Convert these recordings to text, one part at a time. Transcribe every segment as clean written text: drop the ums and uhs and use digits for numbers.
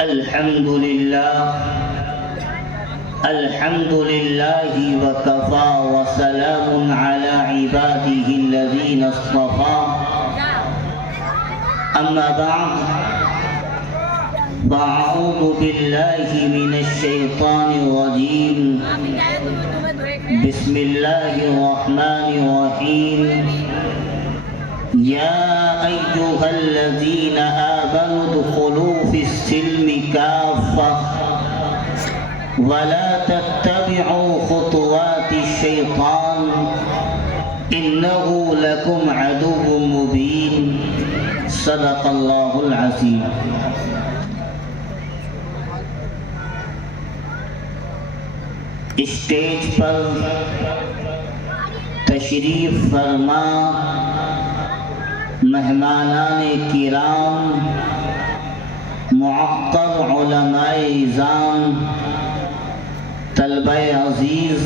الحمد لله وكفى وسلام على عباده الذين اصطفى أما بعد فأعوذ بالله من الشيطان الرجيم بسم الله الرحمن الرحيم يا أيها الذين آمنوا ادخلوا في السلم كافة ولا تتبعوا خطوات الشيطان إنه لكم عدو مبين صدق الله العظيم۔ اسٹیج پر تشریف فرما مہمانان کرام، معقر علماء اعظام، طلبہ عزیز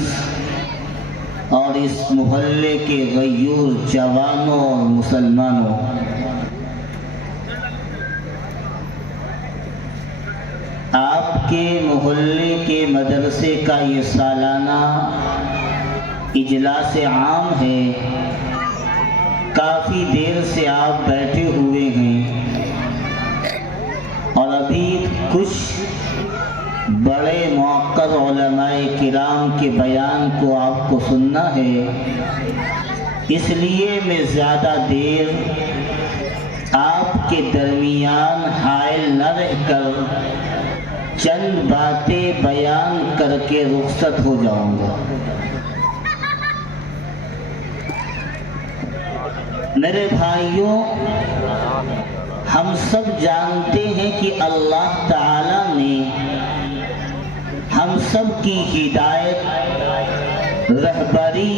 اور اس محلے کے غیور جوانوں اور مسلمانوں، آپ کے محلے کے مدرسے کا یہ سالانہ اجلاس عام ہے۔ کافی دیر سے آپ بیٹھے ہوئے ہیں اور ابھی کچھ بڑے معقر علماء کرام کے بیان کو آپ کو سننا ہے، اس لیے میں زیادہ دیر آپ کے درمیان حائل نہ رہ کر چند باتیں بیان کر کے رخصت ہو جاؤں گا۔ میرے بھائیوں، ہم سب جانتے ہیں کہ اللہ تعالیٰ نے ہم سب کی ہدایت، رہبری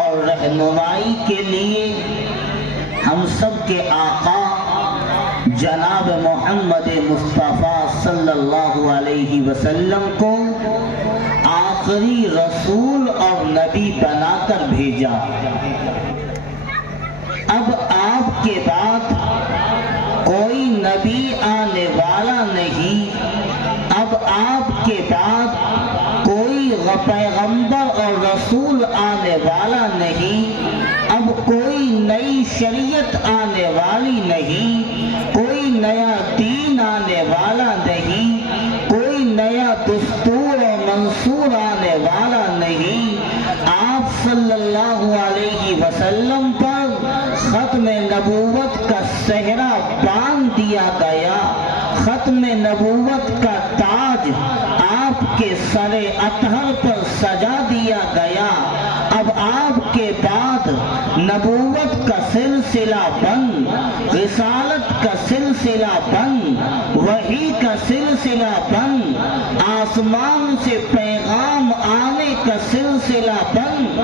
اور رہنمائی کے لیے ہم سب کے آقا جناب محمد مصطفیٰ صلی اللہ علیہ وسلم کو آخری رسول اور نبی بنا کر بھیجا۔ اب آپ کے بعد کوئی نبی آنے والا نہیں، اب آپ کے بعد کوئی پیغمبر اور رسول آنے والا نہیں، اب کوئی نئی شریعت آنے والی نہیں، کوئی نیا دین آنے والا نہیں، کوئی نیا دستور و منصور آنے والا نہیں۔ آپ صلی اللہ علیہ وسلم پر ختم نبوت کا صحرا باندھ دیا گیا، ختم نبوت کا تاج آپ کے سر اطہر پر سجا دیا گیا۔ اب آپ کے بعد نبوت کا سلسلہ بند، رسالت کا سلسلہ بند، وحی کا سلسلہ بند، آسمان سے پیغام آنے کا سلسلہ بند۔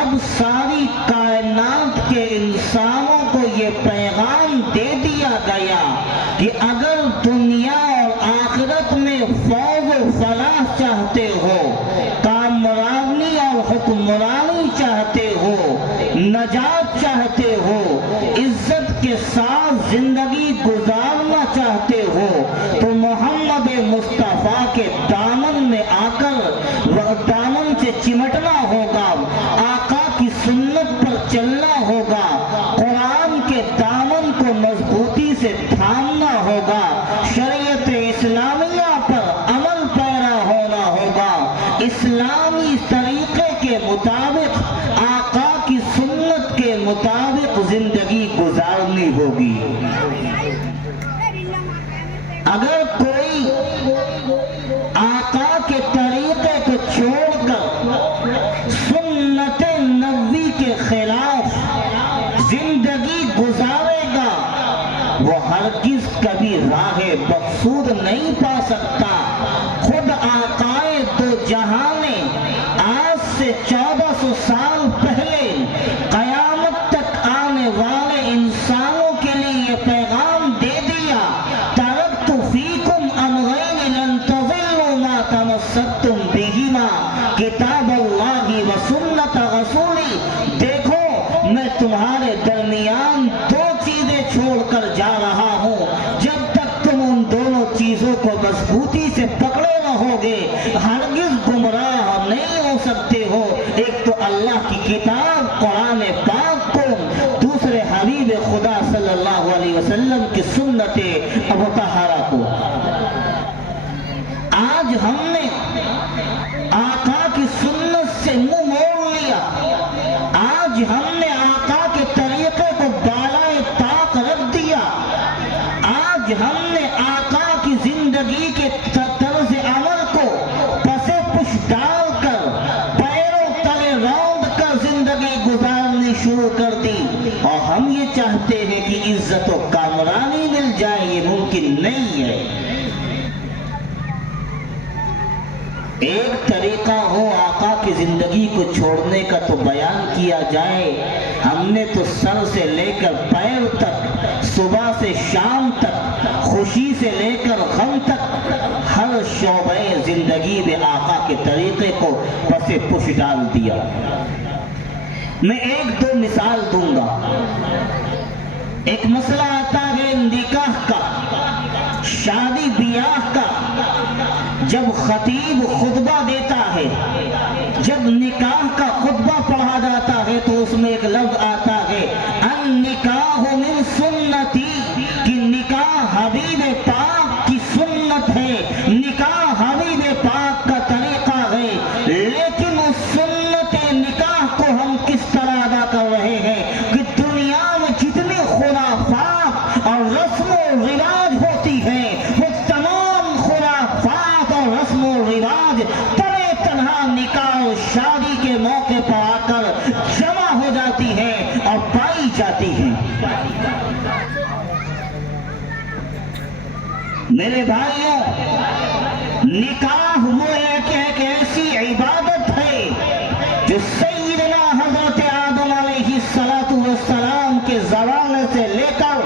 اب ساری کائنات کے انسانوں کو یہ پیغام دے دیا گیا کہ اگر دنیا اور آخرت میں فوز و فلاح چاہتے ہو، کامرانی اور حکمرانی چاہتے ہو، نجات چاہتے ہو، عزت کے ساتھ زندگی گزارنا چاہتے ہو، تو محمد مصطفیٰ کے دامن میں آ کر دامن سے چمٹنا ہوگا، آقا کی سنت پر چلنا ہوگا، قرآن کے دامن کو مضبوطی سے تھامنا ہوگا، شریعت اسلامیہ پر عمل پیرا ہونا ہوگا، اسلامی طریقے کے مطابق، آقا کی سنت کے مطابق زندگی گزارنی ہوگی۔ اگر کوئی آقا کے طریقے کو چھوڑ کر سنت نبوی کے خلاف زندگی گزارے گا، وہ ہرگز کبھی راہ مقصود نہیں پا سکتا۔ خود آقائے دو جہاں نے آج سے 1400 سال پہلے قیامت تک آنے والے انسانوں کے لیے یہ پیغام دے دیا، ترکت فیکم امرین لن تضلوا ما تمسکتم بہما کتاب اللہ و سنت رسولی۔ دیکھو، میں تمہارے درمیان دو چیزیں چھوڑ کر جا رہا ہوں، جب تک تم ان دونوں چیزوں چیزوں کو مضبوطی سے پکڑے رہو گے ہرگز گمراہ نہیں ہو سکتے ہو۔ ایک تو اللہ کی کتاب قرآن پاک کو، دوسرے حبیب خدا صلی اللہ علیہ وسلم کی سنت مطہرہ کو۔ آج ہم نے آقا کی سنت سے منہ موڑ لیا، آج ہم نے آقا کے طریقے کو بالائے طاق رکھ دیا، آج ہم نے آقا کی زندگی کے طرز عمل کو پسے پش ڈال کر پیروں تلے روند کر زندگی گزارنی شروع کر دی، اور ہم یہ چاہتے ہیں کہ عزت و کامرانی مل جائے۔ یہ ممکن نہیں ہے۔ ایک طریقہ ہو آقا کی زندگی کو چھوڑنے کا تو بیان کیا جائے۔ ہم نے تو سر سے لے کر پیر تک، صبح سے شام تک، خوشی سے لے کر غم تک، ہر شعبہ زندگی میں آقا کے طریقے کو پس پش ڈال دیا۔ میں ایک دو مثال دوں گا۔ ایک مسئلہ آتا ہے نکاح کا، شادی بیاہ کا۔ جب خطیب خطبہ دیتا ہے، جب نکاح کا خطبہ پڑھا جاتا ہے تو اس میں ایک لفظ آتا ہے النکاح من سنتی، کہ نکاح حبیب پاک کی سنت ہے، نکاح حبیب پاک کا طریقہ ہے۔ لیکن اس سنت نکاح کو ہم کس طرح ادا کر رہے ہیں کہ دنیا میں جتنی خرافات اور رسم و رواج ہوتی ہیں، وہ تمام خرافات اور رسم و رواج تنے تنہا نکاح و شادی کے موقع پر آ کر جمع ہو جاتی ہیں اور پائی جاتی ہیں۔ میرے بھائیوں، نکاح وہ ایک ایسی عبادت ہے جو سیدنا حضرت آدم علیہ السلام کے زمانے سے لے کر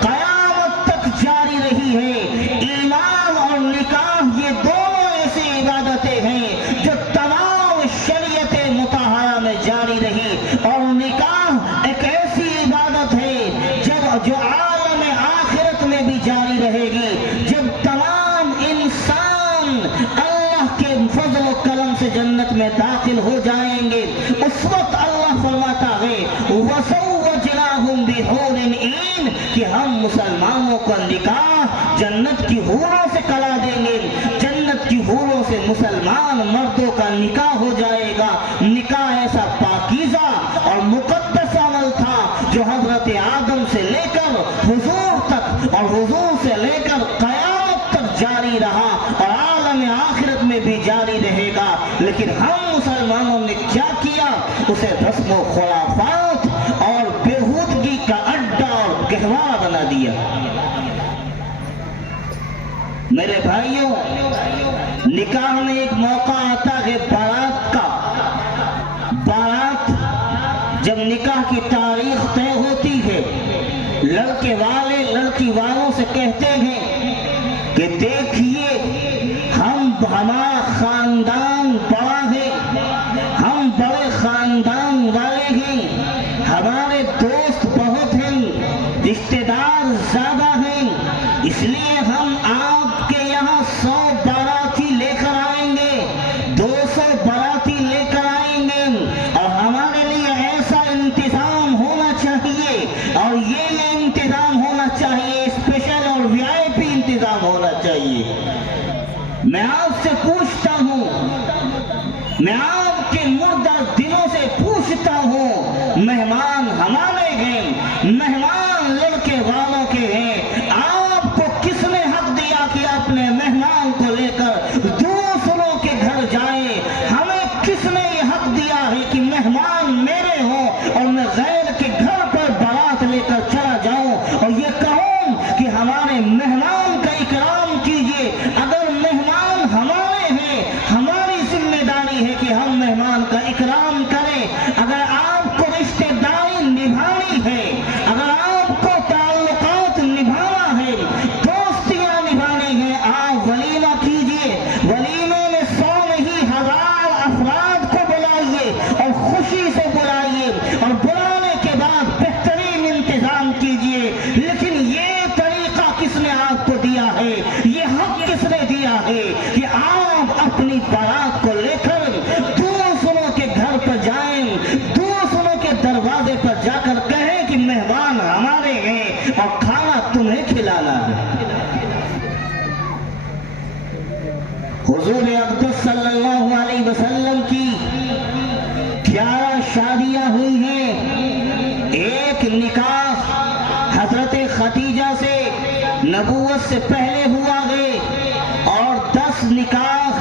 قیامت تک جاری رہی ہے۔ ایمان اور نکاح یہ دونوں ایسی عبادتیں ہیں جو تمام شریعت مطہرہ میں جاری رہی، اور نکاح ایک ایسی عبادت ہے جو عالم آخرت میں بھی جاری رہے گی۔ جب تمام انسان اللہ کے فضل و کرم سے جنت میں داخل ہو جائیں گے، اس وقت اللہ فرماتا ہے وَزَوَّجْنَاهُمْ بِحُورٍ عِينٍ، کہ ہم مسلمانوں کا نکاح جنت کی حوروں سے کرا دیں گے۔ جنت کی حوروں سے مسلمان مردوں کا نکاح ہو جائے گا۔ نکاح ایسا پاکیزہ اور مقدس عمل تھا جو حضرت آدم سے لے کر حضور تک اور حضور سے لے کر قیامت تک جاری رہا اور عالم آخرت میں بھی جاری رہے گا۔ لیکن ہم مسلمانوں نے کیا کیا؟ اسے رسم و خرافات اور بےہودگی کا اڈا اور گہوارہ بنا دیا۔ میرے بھائیوں، نکاح میں ایک موقع آتا ہے بارات کا۔ بارات جب نکاح کی تاریخ طے ہوتی ہے، لڑکے والے لڑکی والوں سے کہتے ہیں کہ دیکھیے ہمارا خاندان بڑا ہے، ہم بڑے خاندان والے ہیں، ہمارے دوست بہت ہیں، رشتے دار زیادہ ہیں، اس لیے ہم آپ کے یہاں 100 باراتی لے کر آئیں گے، 200 باراتی لے کر آئیں گے، اور ہمارے لیے ایسا انتظام ہونا چاہیے، اور یہ انتظام ہونا چاہیے، اسپیشل اور وی آئی پی انتظام ہونا چاہیے۔ میں آپ سے پوچھتا ہوں، میں آپ کے مردہ دلوں سے پوچھتا ہوں، مہمان ہمارے ہیں، مہمان لڑکے والوں کے ہیں، آپ کو کس نے حق دیا کہ اپنے مہمان کو لے کر دوسروں کے گھر جائیں؟ ہمیں کس نے یہ حق دیا ہے کہ مہمان میرے ہوں اور میں غیر کے گھر پر بارات لے کر چلا جاؤں اور یہ کہوں کہ ہمارے مہمان کا اکرام کیجیے؟ اگر مہمان ہمارے ہیں، ہماری ذمہ داری ہے کہ ہم مہمان کا اکرام کریں۔ اگر آپ کو رشتہ داری نبھانی ہے، اگر آپ کو تعلقات نبھانا ہے، دوستیاں نبھانی ہیں، آپ ولیمہ کیجیے۔ ولیمے میں 100 نہیں 1000 افراد کو بلائیے اور خوشی سے بلائیے، اور بلانے کے بعد بہترین انتظام کیجیے۔ لیکن یہ طریقہ کس نے تمہیں کھلانا ہے۔ حضور اقدس صلی اللہ علیہ وسلم کی 11 شادیاں ہوئی ہیں۔ ایک نکاح حضرت خدیجہ سے نبوت سے پہلے ہوا ہے اور 10 نکاح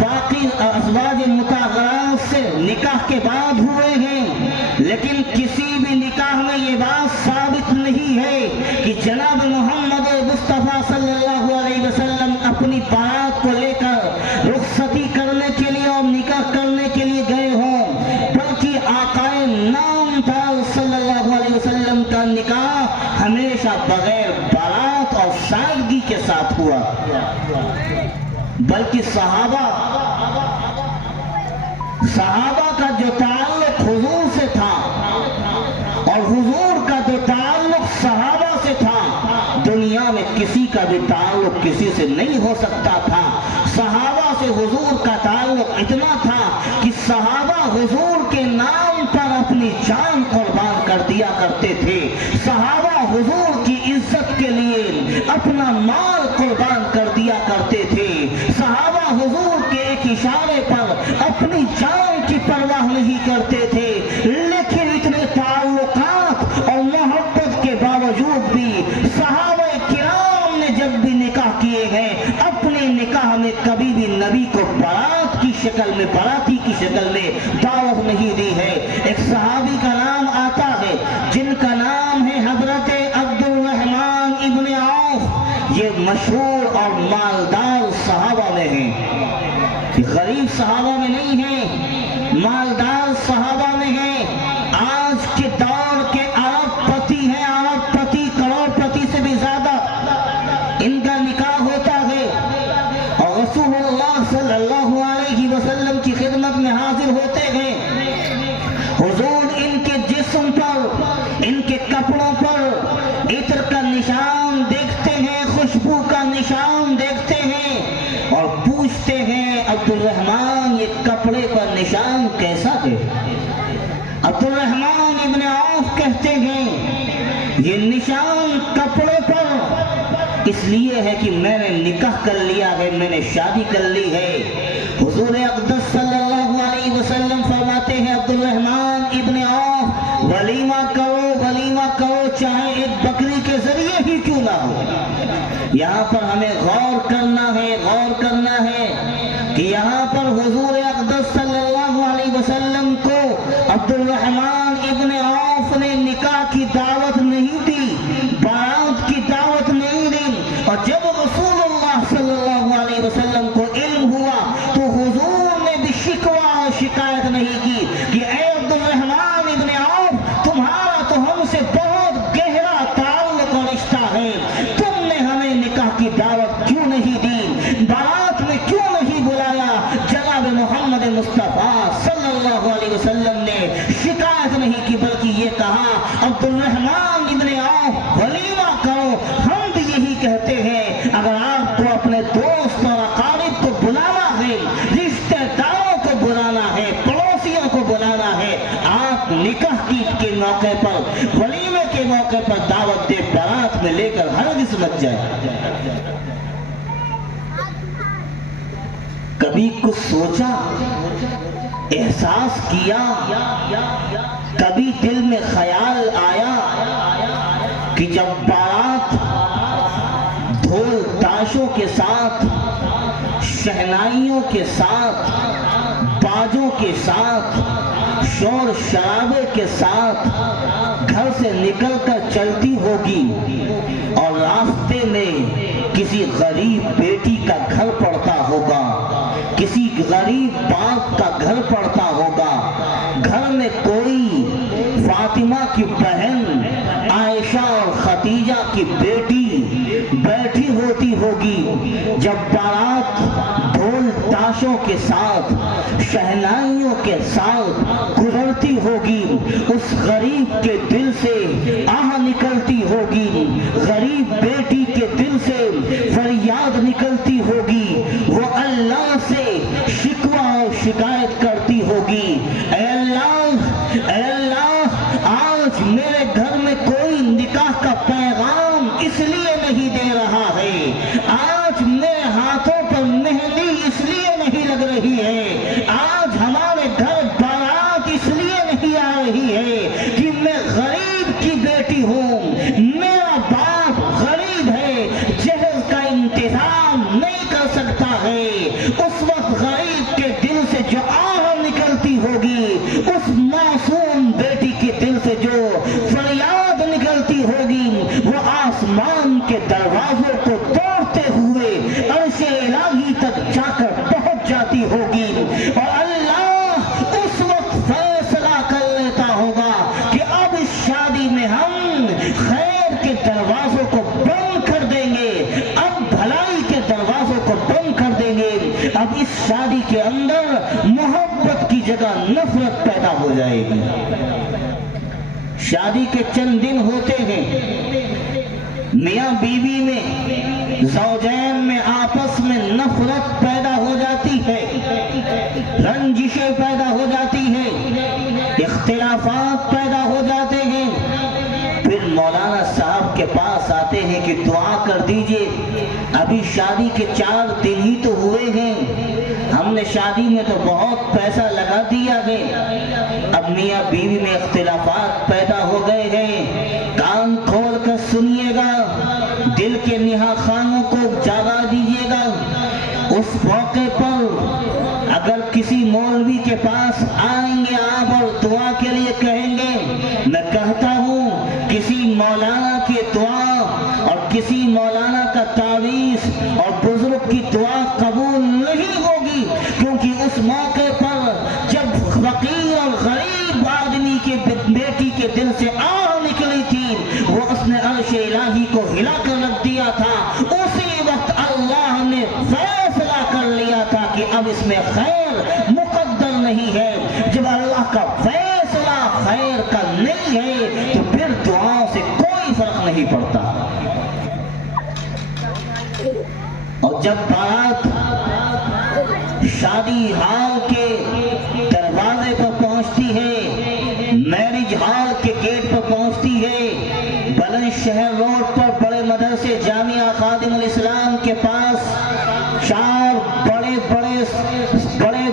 باقی ازواج مطہرات سے نکاح کے بعد ہوئے ہیں، لیکن کسی بھی نکاح میں یہ بات ثابت نہیں ہے کہ جناب محمد مصطفیٰ صلی اللہ علیہ وسلم اپنی بارات کو لے کر رخصتی کرنے کے لیے اور نکاح کرنے کے لیے گئے ہوں، بلکہ آقائے نامدار صلی اللہ علیہ وسلم کا نکاح ہمیشہ بغیر بارات اور سادگی کے ساتھ ہوا، بلکہ صحابہ کا جو تعلق حضور سے تھا اور حضور کا جو تعلق صحابہ سے تھا، دنیا میں کسی کا بھی تعلق کسی سے نہیں ہو سکتا تھا۔ صحابہ سے حضور کا تعلق اتنا تھا کہ صحابہ حضور کے نام پر اپنی جان قربان کر دیا کرتے تھے، صحابہ حضور کی عزت کے لیے اپنا مال قربان کر دیا کرتے تھے، صحابہ حضور کے ایک اشارے پر اپنی جان کی پرواہ نہیں کرتے تھے، لیکن اتنے تعلقات اور محبت کے باوجود بھی صحابہ کرام نے جب بھی نکاح کیے ہیں، اپنے نکاح میں کبھی بھی نبی کو بارات کی شکل میں، باراتی کی شکل میں دعوت نہیں دی ہے۔ ایک صحابی کا نام آتا ہے جن کا نام ہے حضرت عبد الرحمن ابن عوف، یہ مشہور اور مالدار صحابہ میں ہیں، غریب صحابہ میں نہیں ہیں، مالدار صحابہ میں ہیں۔ آج کے دور کے ارب پتی ہیں، ارب پتی کروڑ پتی سے بھی زیادہ ان کا نکاح ہوتا ہے اور رسول اللہ صلی اللہ علیہ وسلم کی خدمت میں حاضر ہوتے ہیں۔ حضور ان کے جسم پر، ان کے کپڑوں پر عطر کا نشان دیکھتے ہیں، خوشبو کا نشان دیکھتے ہیں اور پوچھتے ہیں عبد الرحمن یہ کپڑے پر نشان کیسا ہے؟ عبد الرحمن ابن عوف کہتے ہیں یہ نشان کپڑے پر اس لیے ہے کہ میں نے نکاح کر لیا ہے، میں نے شادی کر لی ہے۔ حضور اقدس صلی اللہ علیہ وسلم فرماتے ہیں عبد الرحمن ابن عوف ولیمہ کرو چاہے ایک بکری کے ذریعے ہی کیوں نہ ہو۔ یہاں پر ہمیں غور کرنا ہے کہ یہاں پر حضور اقدس صلی اللہ علیہ وسلم کو عبد الرحمن ابن عوف نے نکاح کی دعوت نہیں دی، بارات کی دعوت نہیں دی، اور جب رسول اللہ صلی اللہ علیہ وسلم کو علم ہوا تو حضور نے بھی شکوہ اور شکایت نہیں کی کہ اے عبد الرحمن ابن عوف تمہارا تو ہم سے بہت گہرا تعلق اور رشتہ ہے، تم نے ہمیں نکاح کی دعوت کیوں نہیں دی، بارات میں کیوں نہیں بلایا؟ جناب محمد مصطفیٰ صلی اللہ علیہ وسلم نے شکایت نہیں کی بلکہ یہ کہا عبد الرحمن ابن عوف ولیمہ کرو۔ ہم بھی یہی کہتے ہیں اگر آپ کو اپنے دوست اور اقارب کو بلانا ہے، رشتہ داروں کو بلانا ہے، پڑوسیوں کو بلانا ہے، آپ نکاح کے موقع پر، ولیمے کے موقع پر دعوت دے، بارات میں لے کر ہرگز مت جائے۔ کبھی کچھ سوچا، احساس کیا، کبھی دل میں خیال آیا کہ جب بارات ڈھول تاشوں کے ساتھ، شہنائیوں کے ساتھ، باجوں کے ساتھ، شور شرابے کے ساتھ گھر سے نکل کر چلتی ہوگی اور راستے میں کسی غریب بیٹی کا گھر پڑتا ہوگا، کسی غریب باپ کا گھر پڑتا ہوگا، گھر میں کوئی فاطمہ کی بہن عائشہ اور خدیجہ کی بیٹی بیٹھی ہوتی ہوگی، جب بارات ڈھول تاشوں کے ساتھ، شہنائیوں کے ساتھ گزرتی ہوگی، اس غریب کے دل سے آہ نکلتی ہوگی، غریب بیٹی کے دل سے فریاد نکلتی ہوگی، وہ اللہ سے شکوہ اور شکایت کرتی ہوگی، اے اللہ آج میرے گھر میں کوئی نکاح کا پیغام اس لیے نہیں دے رہا ہے، آج میرے ہاتھوں پر مہندی اس لیے نہیں لگ رہی ہے، آج ہمارے گھر بارات اس لیے نہیں آ رہی ہے کہ میں غریب کی بیٹی ہوں، میرا باپ غریب ہے، جہیز کا انتظام نہیں کر سکتا ہے۔ اس وقت غریب کے دل سے جو آہ نکلتی ہوگی، اس معصوم بیٹی کے دل سے جو فریاد نکلتی ہوگی، وہ آسمان کے دروازوں کو توڑتے ہوئے عرش الہی تک جا کر پہنچ جاتی ہوگی، اور اللہ اس وقت فیصلہ کر لیتا ہوگا کہ اب اس شادی میں ہم خیر کے دروازوں کو بند کر دیں گے، اب بھلائی کے دروازوں کو بند کر دیں گے، اب اس شادی کے اندر محبت کی جگہ نفرت پیدا ہو جائے گی۔ شادی کے چند دن ہوتے ہیں، میاں بیوی میں، زوجین میں آپس میں نفرت پیدا ہو جاتی ہے، رنجشیں پیدا ہو جاتی ہیں، اختلافات پیدا ہو جاتے ہیں، پھر مولانا صاحب کے پاس آتے ہیں کہ دعا کر دیجئے، ابھی شادی کے 4 دن ہی تو ہوئے ہیں، ہم نے شادی میں تو بہت پیسہ لگا دیا ہے، اب میاں بیوی میں اختلافات پیدا ہو گئے ہیں، کان کھول کر سنیے گا، دل کے نہا خانوں کو جاگا دیجیے گا۔ اس موقع پر اگر کسی مولوی کے پاس آئیں گے آپ اور دعا کے لیے کہیں گے، میں کہتا ہوں کسی مولانا کی دعا اور کسی مولانا کا تعویذ اور بزرگ کی دعا قبول نہیں ہوگی، کیونکہ اس موقع پر جب فقیر اور غریب آدمی کے بیٹی کے دل سے آہ نکلی تھی، وہ اس نے عرش الہی کو ہلا کر رکھ دیا تھا، اسی وقت اللہ نے فیصلہ کر لیا تھا کہ اب اس میں خیر مقدر نہیں ہے۔ جب اللہ کا فیصلہ خیر کا نہیں ہے تو پھر دعاؤں سے کوئی فرق نہیں پڑتا۔ اور جب بارات شادی ہال کے دروازے پر پہنچتی ہے، میرج ہال کے گیٹ پر پہنچتی ہے، بلند شہر روڈ پر بڑے مدرسے جامعہ خادم الاسلام کے پاس 4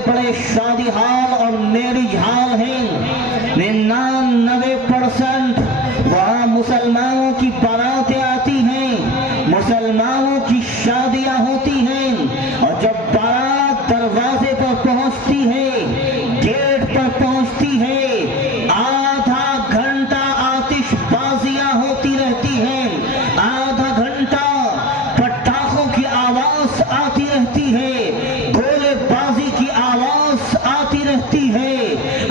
بڑے شادی ہال اور میرج ہال ہیں، 99% وہاں مسلمانوں کی باراتیں آتی ہیں، مسلمانوں کی شادیاں ہوتی ہیں، اور جب بارات دروازے پر پہنچتی ہے، گیٹ پر پہنچتی ہے، آدھا گھنٹہ آتش بازیاں ہوتی رہتی ہیں، آدھا گھنٹہ پٹاخوں کی آواز آتی رہتی ہے، گولے بازی کی آواز آتی رہتی ہے۔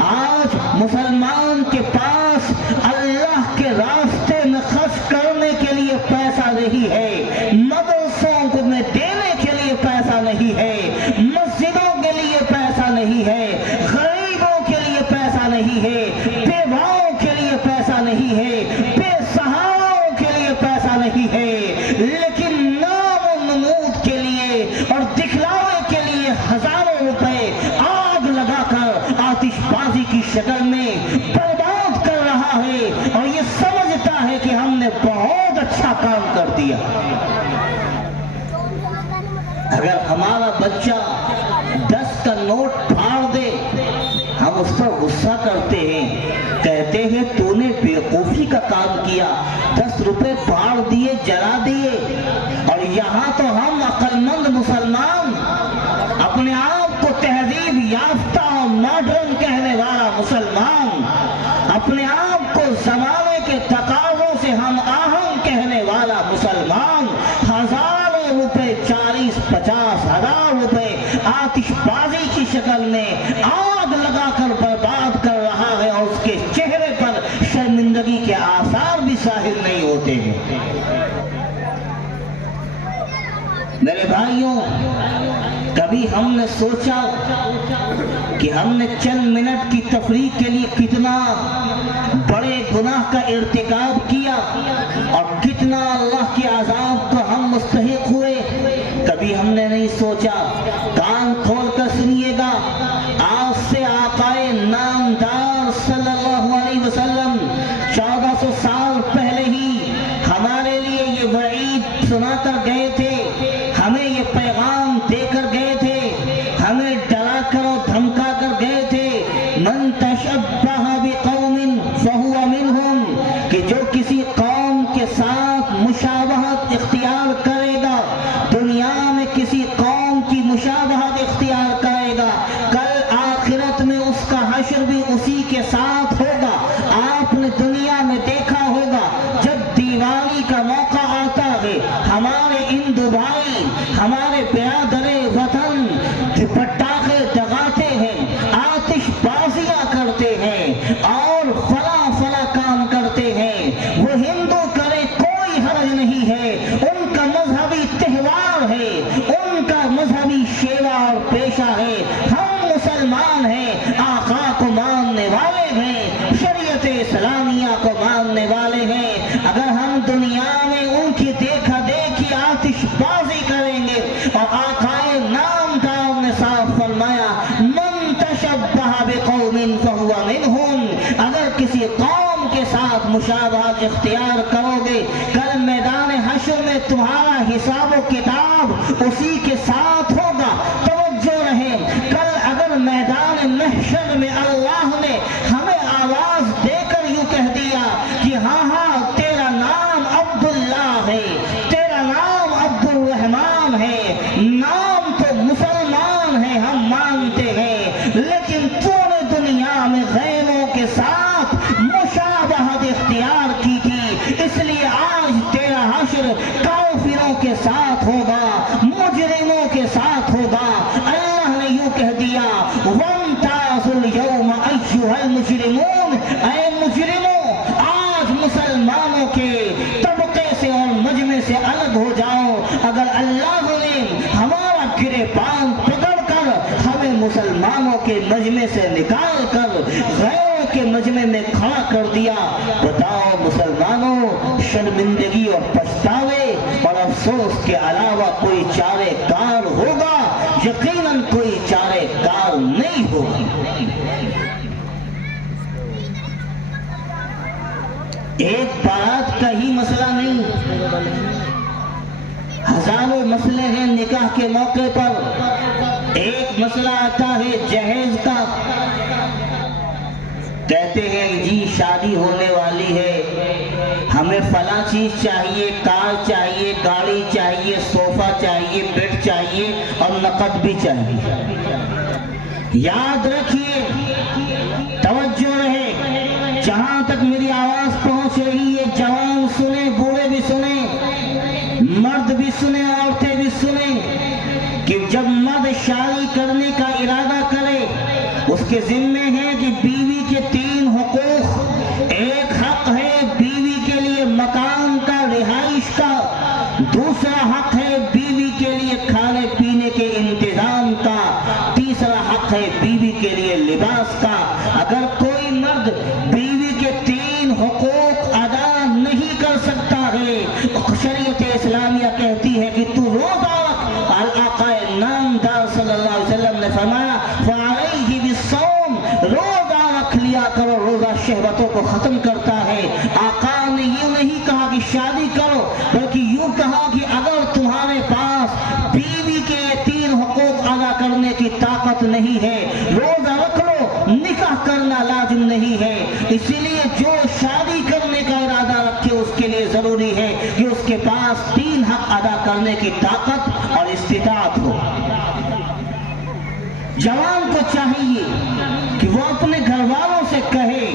آج مسلمان کے پاس اللہ کے راستے میں خرچ کرنے کے لیے پیسہ نہیں ہے، مدرسوں کو میں دینے کے لیے پیسہ نہیں ہے، مسجدوں کے لیے پیسہ نہیں ہے، غریبوں کے لیے پیسہ نہیں ہے، بیواؤں کے لیے پیسہ نہیں ہے، بے سہاراؤں کے لیے پیسہ نہیں ہے، لیکن نام و نمود کے لیے اور دکھلاوے کے لیے ہزاروں روپے آگ لگا کر آتش بازی کی شکل میں برباد کر رہا ہے، اور یہ سمجھتا ہے کہ ہم نے بہت اچھا کام کر دیا۔ اگر ہمارا بچہ 10 کا نوٹ پھاڑ دے، ہم اس پر غصہ کرتے ہیں، کہتے ہیں تو نے بیوقوفی کا کام کیا، 10 روپے پھاڑ دیے، جلا دیے، اور یہاں تو ہم عقل مند مسلمان، اپنے آپ کو تہذیب یافتہ اور ماڈرن کہنے والا مسلمان، اپنے آپ کو زمانے کے تقاضوں سے ہم آہنگ کہنے والا مسلمان، ہزاروں روپے، 40-50 ہزار روپے آتش بازی کی شکل میں آگ لگا کر برباد کر رہا ہے، اور اس کے چہرے پر شرمندگی کے آثار بھی ظاہر نہیں ہوتے ہیں۔ میرے بھائیوں، کبھی ہم نے سوچا کہ ہم نے چند منٹ کی تفریح کے لیے کتنا بڑے گناہ کا ارتکاب کیا اور کتنا اللہ کے عذاب کو ہم مستحق ہوئے؟ کبھی ہم نے نہیں سوچا۔ کان کھول کر سنیے گا، آج سے آقائے نامدار صلی اللہ علیہ وسلم 1400 سال پہلے ہی ہمارے لیے یہ سنا کر گئے تھے، ہمیں یہ پیغام دے کر گئے تھے، ہمیں ڈرا کر اور دھمکا کر گئے تھے، من تشبہ بقوم فہو منہم، کہ جو کسی قوم کے ساتھ مشابہت اختیار کرے گا، دنیا میں کسی قوم کی مشابہت اختیار کرے گا، کل آخرت میں اس کا حشر بھی اسی کے ساتھ ہوگا۔ آپ نے دنیا میں دیکھا ہوگا جب دیوالی کا موقع آتا ہے، ہمارے ہندو بھائی، ہمارے برادر وطن پٹاخے دگاتے ہیں، آتش بازیاں کرتے ہیں اور فلاں فلاں کام کرتے ہیں۔ وہ ہندو کرے کوئی حرج نہیں ہے، ان کا مذہبی تہوار ہے، ان کا مذہبی شیوا اور پیشہ ہے۔ ہم مسلمان ہیں، آقا کو ماننے والے ہیں، شریعت اسلامیہ کو ماننے والے ہیں۔ اگر ہم دنیا میں ان کی دیکھا دیکھی آتش بازی کریں گے، اور آقائے نامدار نے صاف فرمایا من تشبہ بقوم فہو منہم، اگر کسی قوم کے ساتھ مشابہت اختیار کرو گے، کل میدان حشر میں تمہارا حساب و کتاب اسی کے ساتھ ہوگا۔ توجہ رہے، کل اگر میدان محشر میں اللہ نے ہمیں آواز دے کر یوں کہہ دیا کہ ہاں ہاں تیرا نام عبداللہ ہے، تیرا نام عبد الرحمن ہے، نام تو مسلمان ہے ہم مانتے ہیں، لیکن تو نے دنیا میں غیروں کے ساتھ مشابہت اختیار کی تھی، اس لیے آج تیرا حشر کافروں کے ساتھ ہوگا، مجرموں کے ساتھ ہوگا۔ اللہ نے یوں کہہ دیا وَامْتَازُوا الْيَوْمَ أَيُّهَا الْمُجْرِمُونَ، اے مجرموں آج مسلمانوں کے طبقے سے اور مجمع سے الگ ہو جاؤ۔ اگر اللہ نے ہمارا گریبان پکڑ کر ہمیں مسلمانوں کے مجمع سے نکال کر غیروں کے مجمع میں کھڑا کر دیا، بتاؤ مسلمانوں شرمندگی اور پچھتاوے اور افسوس کے علاوہ کوئی چارے کار ہوگا؟ یقیناً کوئی چارے کار نہیں ہوگا۔ ایک بات کا ہی مسئلہ نہیں، ہزاروں مسئلے ہیں نکاح کے موقع پر۔ ایک مسئلہ آتا ہے جہیز کا، کہتے ہیں جی شادی ہونے والی ہے، ہمیں فلاں چیز چاہیے، کار چاہیے، گاڑی چاہیے، صوفہ چاہیے، بیڈ چاہیے اور نقد بھی چاہیے۔ یاد رکھیے، توجہ رہے، جہاں تک میری آواز پہنچ رہی ہے جوان سنیں، بوڑھے بھی سنیں، مرد بھی سنیں، عورتیں بھی سنیں، کہ جب مرد شادی کرنے کا ارادہ کرے اس کے ذمے ہے کہ بیوی کے 3 حقوق، ایک حق ہے بیوی کے لیے مکان کا، رہائش کا، دوسرا حق ہے بیوی کے لیے کھانے پینے کے انتظام کا، تیسرا حق ہے بیوی کے لیے لباس کا۔ اگر کوئی مرد بیوی کے 3 حقوق ادا نہیں کر سکتا ہے، شریعت اسلامیہ کہتی ہے کہ تو روزہ رکھ۔ آقا نامدار صلی اللہ علیہ وسلم نے فرمایا فعلیہ بالصوم، روزہ رکھ لیا کرو، روزہ شہوتوں کو ختم کرتا ہے۔ آقا نے یوں نہیں کہا کہ شادی کرو، بلکہ یوں کہا کہ اگر تمہارے پاس بیوی کے 3 حقوق ادا کرنے کی طاقت نہیں ہے، روزہ رکھ لو، نکاح کرنا لازم نہیں ہے۔ اسی لیے جو شادی کرنے کا ارادہ رکھے اس کے لیے ضروری ہے کہ اس کے پاس 3 حق ادا کرنے کی طاقت اور استطاعت ہو۔ جوان کو چاہیے کہ وہ اپنے گھر والوں سے کہے،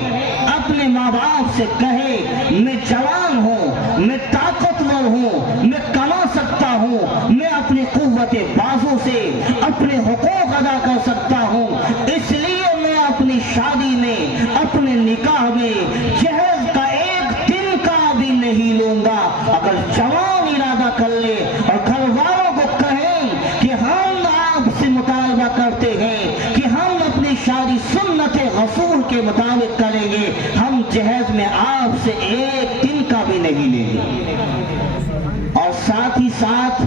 اپنے ماں باپ سے کہے میں جوان ہوں، میں طاقتور ہوں، میں کما سکتا ہوں، میں اپنی قوت بازو سے اپنے حقوق ادا کر سکتا ہوں، اس لیے میں اپنی شادی میں، اپنے نکاح میں جہیز کا 1 دن کا بھی نہیں لوں گا۔ اگر جوان ارادہ کر لے اور گھر والوں کو کہیں کہ ہم آپ سے مطالبہ کرتے ہیں کہ ہم اپنی شادی سنت رسول کے مطابق کریں گے، ہم جہیز میں آپ سے 1 دن کا بھی نہیں لیں گے۔ اور ساتھ ہی ساتھ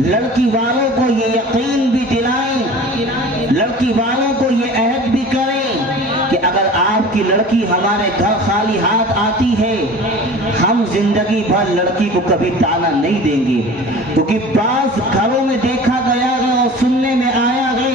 لڑکی والوں کو یہ یقین بھی دلائیں، لڑکی والوں کو یہ عہد بھی کریں کہ اگر آپ کی لڑکی ہمارے گھر خالی ہاتھ آتی ہے، ہم ہم زندگی بھر لڑکی کو کبھی طعنہ نہیں دیں گے، کیونکہ بعض گھروں میں دیکھا گیا ہے اور سننے میں آیا ہے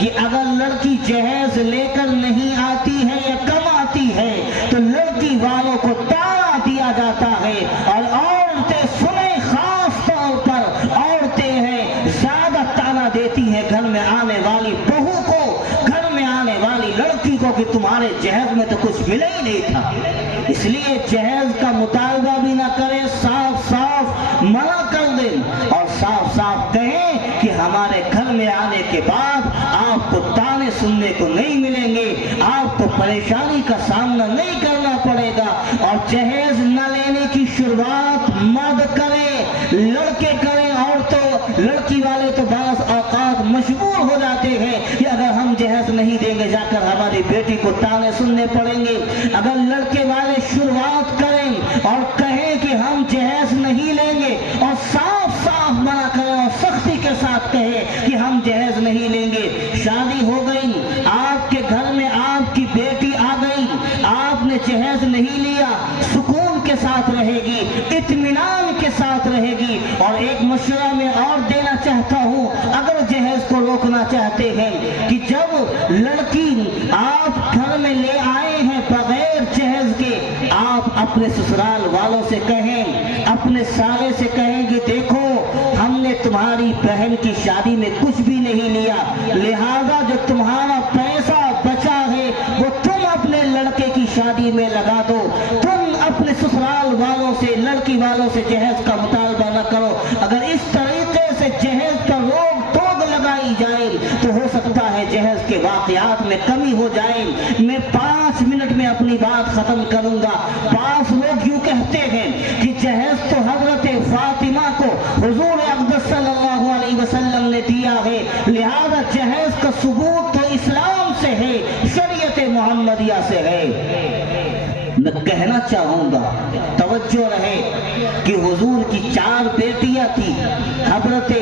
کہ اگر لڑکی جہیز لے کر نہیں آتی ہے یا کم آتی ہے تو لڑکی والوں کو طعنہ دیا جاتا ہے، اور عورتیں سنیں، خاص طور پر عورتیں ہیں زیادہ طعنہ دیتی ہیں گھر میں آنے والی بہو کو، گھر میں آنے والی لڑکی کو، کہ تمہارے جہیز میں تو کچھ ملا ہی نہیں تھا۔ اس لیے جہیز کا مطالبہ بھی نہ کریں، صاف صاف منع کر دیں اور صاف صاف کہیں کہ ہمارے گھر میں آنے کے بعد آپ کو طعنے سننے کو نہیں ملیں گے، آپ کو پریشانی کا سامنا نہیں کرنا پڑے گا، اور جہیز نہ لینے کی شروعات مرد کریں، لڑکے کریں، اور تو لڑکی والے تو بعض اوقات مجبور ہو جاتے ہیں کہ اگر ہم جہیز نہیں دیں گے جا کر ہماری بیٹی کو طعنے سننے پڑیں گے۔ اگر لڑکے والے شروعات کریں اور کہیں کہ ہم جہیز نہیں لیں گے، اور صاف صاف منع کریں اور سختی کے ساتھ کہیں کہ ہم جہیز نہیں لیں گے، شادی ہو گئی، آپ کے گھر میں آپ کی بیٹی آ گئی، آپ نے جہیز نہیں لیا، سکون کے ساتھ رہے گی، اطمینان کے ساتھ رہے گی۔ اور ایک مشورہ میں اور دینا چاہتا ہوں، اگر جہیز کو روکنا چاہتے ہیں، کہ جب لڑکی آپ گھر میں لے آئے ہیں بغیر جہیز کے، آپ اپنے سسرال والوں سے کہیں، اپنے سالے سے کہیں کہ دیکھو ہم نے تمہاری بہن کی شادی میں کچھ بھی نہیں لیا، لہذا جو تمہارا پیسہ بچا ہے وہ تم اپنے لڑکے کی شادی میں لگا دو، تم اپنے سسرال والوں سے، لڑکی والوں سے جہیز کا مطالبہ نہ کرو۔ اگر اس طریقے سے جہیز پر روک ٹوک لگائی جائے تو ہو سکتا ہے جہیز کے واقعات میں کمی ہو جائے۔ میں 5 منٹ میں اپنی بات ختم کروں گا۔ بعض لوگ یوں کہتے ہیں کہ جہیز تو حضرت فاطمہ کو حضور اقدس صلی اللہ علیہ وسلم نے دیا ہے، لہذا جہیز کا ثبوت تو اسلام سے ہے، شریعت محمدیہ سے ہے۔ میں کہنا چاہوں گا، توجہ رہے، کہ حضور کی 4 بیٹیاں تھی، حضرت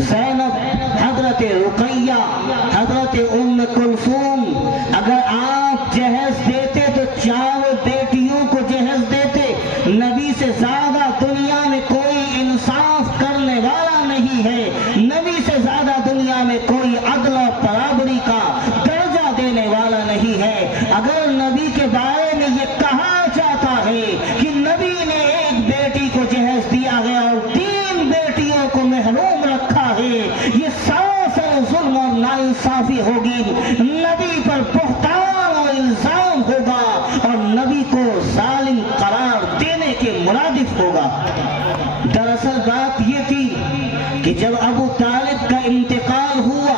زینب، حضرت رقیہ، حضرت ام کلثوم۔ اگر آپ جہیز دیتے تو 4 بیٹیوں کو جہیز دیتے۔ نبی سے زیادہ دنیا میں کوئی انصاف کرنے والا نہیں ہے، نبی سے زیادہ دنیا میں کوئی عدل و برابری کا درجہ دینے والا نہیں ہے۔ اگر نبی کے بارے میں یہ کہا جاتا ہے کہ نبی نے ایک بیٹی کو جہیز دیا ہے اور 3 بیٹیوں کو محروم رکھا ہے، یہ سراسر ظلم اور ناانصافی ہوگی، نبی پر بہتان اور الزام ہوگا، اور نبی کو ظالم قرار دینے کے مرادف ہوگا۔ دراصل بات یہ تھی کہ جب ابو طالب کا انتقال ہوا،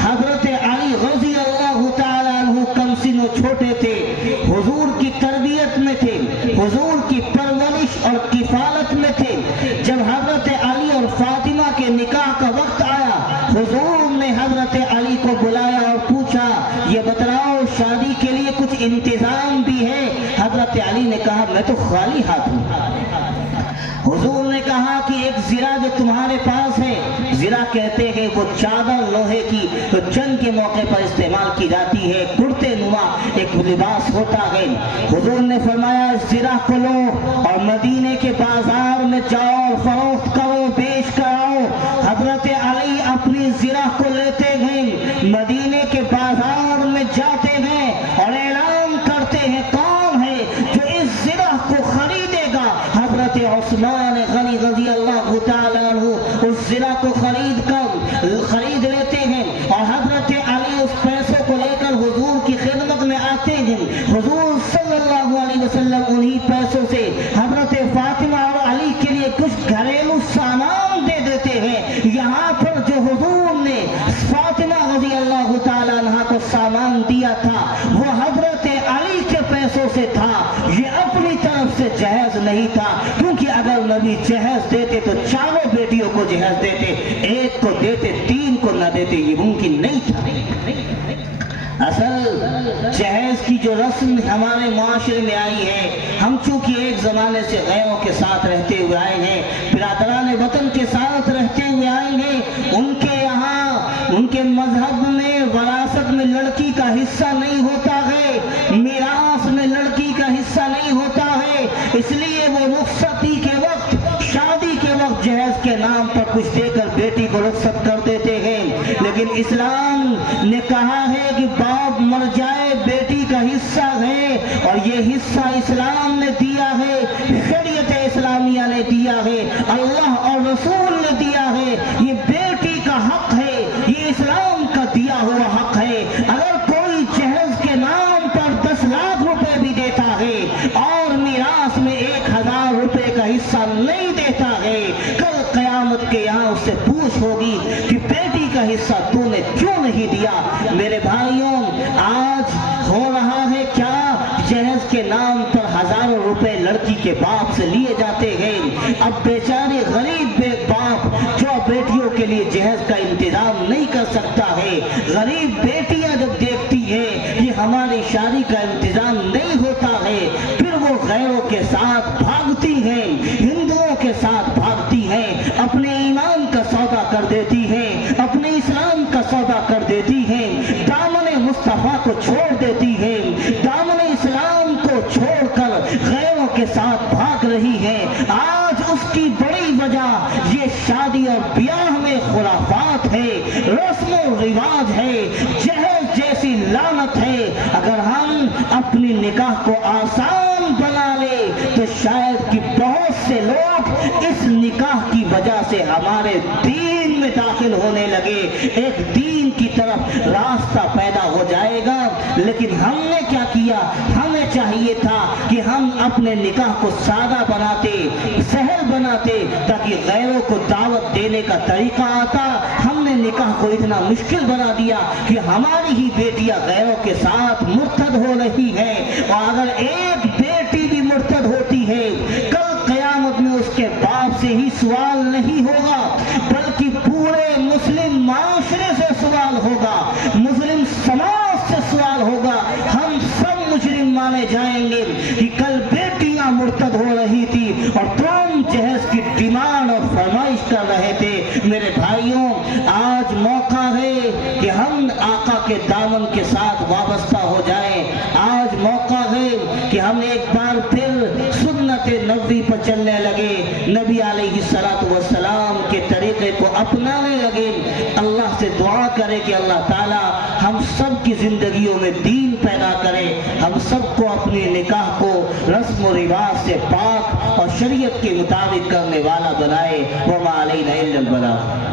حضرت علی رضی اللہ تعالیٰ عنہ کم سن و چھوٹے تھے، حضور کی تربیت میں تھے، حضور کی پرورش اور کفالت میں تھے۔ جب حضرت علی اور فاطمہ کے نکاح کا وقت آیا، حضور نے حضرت علی کو بلایا اور پوچھا، یہ بتلاؤ شادی کے لیے کچھ انتظام بھی ہے؟ حضرت علی نے کہا میں تو خالی ہاتھ ہوں۔ حضور نے کہا کہ ایک زرہ جو تمہارے پاس ہے، زرہ کہتے ہیں وہ چادر لوہے کی جو جنگ کے موقع پر استعمال کی جاتی ہے، کرتے نما ایک لباس ہوتا ہے۔ حضور نے فرمایا اس زرہ کو لو اور مدینے کے بازار میں جاؤ اور فروخت کرو، بیچ کر آؤ۔ حضرت علی اپنی زرہ کو لیتے ہیں، مدینے کے بازار میں جاتے ہیں اور اعلان کرتے ہیں کون ہے جو اس زرہ کو خریدے گا؟ حضرت عثمان غنی رضی اللہ تعالیٰ عنہ اس زرہ کو خرید لیتے ہیں، اور حضرت علی اس پیسوں کو لے کر حضور کی خدمت میں آتے ہیں۔ حضور صلی اللہ علیہ وسلم انہی پیسوں سے حضرت فاطمہ اور علی کے لیے کچھ گھریلو سامان دے دیتے ہیں۔ یہاں پر جو حضور نے فاطمہ رضی اللہ تعالیٰ عنہ کو سامان دیا تھا وہ حضرت علی کے پیسوں سے تھا، یہ اپنی طرف سے جہیز نہیں تھا، کیونکہ اگر نبی جہیز دیتے تو 4 بیٹیوں کو جہیز دیتے، ایک کو دیتے 3 کو نہ دیتے، یہ ممکن نہیں تھا۔ اصل جہیز کی جو رسم ہمارے معاشرے میں آئی ہے، ہم چونکہ ایک زمانے سے غیروں کے ساتھ رہتے ہوئے آئے ہیں، برادران وطن کے ساتھ رہتے ہوئے آئے ہیں، ان کے یہاں ان کے مذہب میں وراثت میں لڑکی کا حصہ نہیں ہوتا ہے، میراث میں لڑکی کا حصہ نہیں ہوتا ہے، اس لیے وہ جہیز کے نام پر کچھ دے کر بیٹی کو رخصت کر دیتے ہیں، لیکن اسلام نے کہا ہے کہ باپ مر جائے بیٹی کا حصہ ہے، اور یہ حصہ اسلام نے دیا ہے، شریعت اسلامیہ نے دیا ہے، اللہ اور رسول نے دیا ہے۔ یہ بیٹی کا حق ہے، یہ اسلام کا دیا ہوا حق ہے۔ اگر کوئی جہیز کے نام پر 10 لاکھ روپے بھی دیتا ہے اور میراث میں 1000 روپے کا حصہ نہیں دیتا ہے، کل قیامت کے یہاں اس سے پوچھ ہوگی کہ بیٹی کا حصہ تو نے کیوں نہیں دیا؟ میرے بھائیوں، آج ہو رہا ہے کیا؟ جہیز کے نام پر ہزاروں روپے لڑکی کے باپ سے لیے جاتے ہیں۔ اب بیچارے غریب باپ جو بیٹیوں کے لیے جہیز کا انتظام نہیں کر سکتا ہے، غریب بیٹیاں جب دیکھتی ہیں کہ ہماری شادی کا انتظام نہیں ہوتا ہے، پھر وہ غیروں کے ساتھ بھاگتی ہیں، ہندوؤں کے ساتھ بھاگتی ہیں، اپنے ایمان کا سودا کر دیتی ہیں، اپنے اسلام کا سودا کر دیتی ہیں، دامن مصطفیٰ کو چھوڑ دیتی ہیں، دامن اسلام کو چھوڑ کر غیروں کے ساتھ بھاگ رہی ہے۔ آج اس کی بڑی وجہ یہ شادی اور بیاہ میں خرافات ہے، رسم و رواج ہے، جہیز جیسی لعنت ہے۔ اگر ہم اپنی نکاح کو آسان بنا لے تو شاید کہ بہت سے لوگ اس نکاح کی وجہ سے ہمارے دین میں داخل ہونے لگے، ایک دین کی طرف راستہ پیدا ہو جائے گا۔ لیکن ہم نے کیا کیا؟ ہمیں چاہیے تھا کہ ہم اپنے نکاح کو سادہ بناتے، سہل بناتے، تاکہ غیروں کو دعوت دینے کا طریقہ آتا۔ ہم نے نکاح کو اتنا مشکل بنا دیا کہ ہماری ہی بیٹیاں غیروں کے ساتھ مرتد ہو رہی ہیں، اور اگر ایک بیٹی بھی مرتد ہوتی ہے، کل قیامت میں اس کے باپ سے ہی سوال نہیں ہوگا، بلکہ پورے مسلم معاشرے سے سوال ہوگا، مسلم سماج سے سوال ہوگا۔ ہم سب مجرم مانے جائیں گے کہ کل بیٹیاں مرتد ہو رہی تھی اور تم جہیز کی ڈیمانڈ اور فرمائش کر رہے تھے۔ میرے بھائیوں، آج موقع ہے کہ ہم آقا کے دامن کے ساتھ وابستہ ہو جائیں۔ آج موقع ہے کہ ہم ایک بار پھر سنت نبوی پر چلنے لگے، نبی علیہ السلام کے طریقے کو اپنانے لگے۔ اللہ سے دعا کرے کہ اللہ تعالی ہم سب کی زندگیوں میں دین پیدا کرے، ہم سب کو اپنی نکاح کو رسم و رواج سے پاک اور شریعت کے مطابق کرنے والا بنائے۔ وما علینا الا البلاغ۔